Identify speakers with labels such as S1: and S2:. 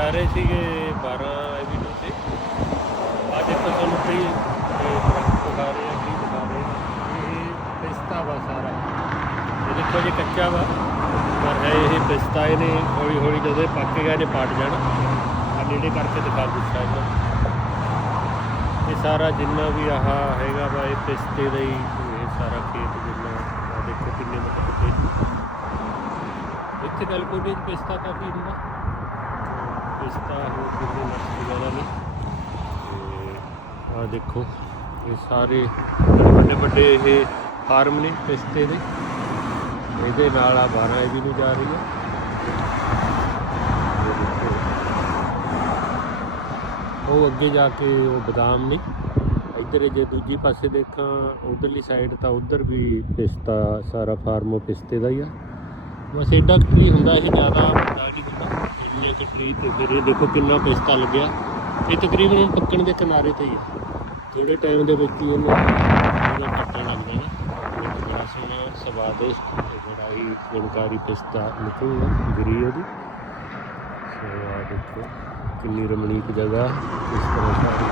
S1: ਸੀਗੇ 12 ਐਵੀਨਿਊ ਤੇ। ਆ ਦੇਖੋ ਤੁਹਾਨੂੰ ਕਈ ਦਰਖਤ ਦਿਖਾ ਰਹੇ ਆ ਕਈ ਦਿਖਾ ਰਹੇ ਇਹ ਪਿਸਤਾ ਵਾ ਸਾਰਾ। ਇਹ ਦੇਖੋ ਜੀ ਕੱਚਾ ਵਾ। ਪਰ ਹੈ ਇਹ ਪਿਸਤਾ ਇਹਨੇ ਹੌਲੀ ਹੌਲੀ ਜਦੋਂ ਇਹ ਪੱਕ ਗਿਆ ਇਹਨੇ ਪਾਟ ਜਾਣਾ। ਆ ਨੇੜੇ ਕਰਕੇ ਦਿਖਾ ਦਿੱਤਾ ਇਹਨਾਂ ਇਹ ਸਾਰਾ ਜਿੰਨਾ ਵੀ ਆਹ ਹੈਗਾ ਵਾ ਇਹ ਪਿਸਤੇ ਦਾ ਹੀ ਇਹ ਸਾਰਾ ਖੇਤ ਜਿੰਨਾ ਆ ਦੇਖੋ ਕਿੰਨੇ ਮਤਲਬ ਇੱਥੇ ਕੈਲਕੋਨੀਆ 'ਚ ਪਿਸਤਾ ਕਾਫੀ ਹੁੰਦਾ ਪਿਸਤਾ ਹੋਰ ਕਿੰਨੇ ਨਸਲ ਵਗੈਰਾ ਨੇ। ਆ ਦੇਖੋ, ਇਹ ਸਾਰੇ ਵੱਡੇ ਵੱਡੇ ਇਹ ਫਾਰਮ ਨੇ ਪਿਸਤੇ ਦੇ। ਇਹਦੇ ਨਾਲ ਆ 12 ਵੀ ਨੂੰ ਜਾ ਰਹੀ ਹੈ। ਉਹ ਅੱਗੇ ਜਾ ਕੇ ਉਹ ਬਦਾਮ ਨੇ। ਇੱਧਰ ਜੇ ਦੂਜੀ ਪਾਸੇ ਦੇਖਾਂ, ਉਧਰਲੀ ਸਾਈਡ ਤਾਂ ਉਧਰ ਵੀ ਪਿਸਤਾ, ਸਾਰਾ ਫਾਰਮ ਉਹ ਪਿਸਤੇ ਦਾ ਹੀ ਆ। ਬਸ ਐਡਾ ਕੀ ਹੁੰਦਾ, ਇਹ ਜ਼ਿਆਦਾ ਵੱਡਾ ਨਹੀਂ ਹੁੰਦਾ। ਇੰਨੇ ਕੁ ਤੇ ਫਿਰ ਇਹ ਦੇਖੋ ਕਿੰਨਾ ਪਿਸਤਾ ਲੱਗਿਆ। ਇਹ ਤਕਰੀਬਨ ਹੁਣ ਪੱਕਣ ਦੇ ਕਿਨਾਰੇ ਤੇ ਹੀ ਆ। ਥੋੜੇ ਟਾਈਮ ਦੇ ਵਿੱਚ ਹੀ ਉਹਨੂੰ ਉਹਦਾ ਪੱਕਣ ਲੱਗ ਜਾਣਾ। ਬੜਾ ਸੋਹਣਾ ਸਵਾਦਿਸ਼ਟ ਤੇ। ਬੜਾ ਹੀ ਗੁਣਕਾਰੀ ਪਿਸਤਾ ਨਿਕਲੂਗਾ ਗਰੀ ਉਹਦੀ। ਸੋ ਆ ਦੇਖੋ ਕਿੰਨੀ ਰਮਣੀਕ ਜਗ੍ਹਾ ਇਸ ਤਰ੍ਹਾਂ ਸਾਰੀ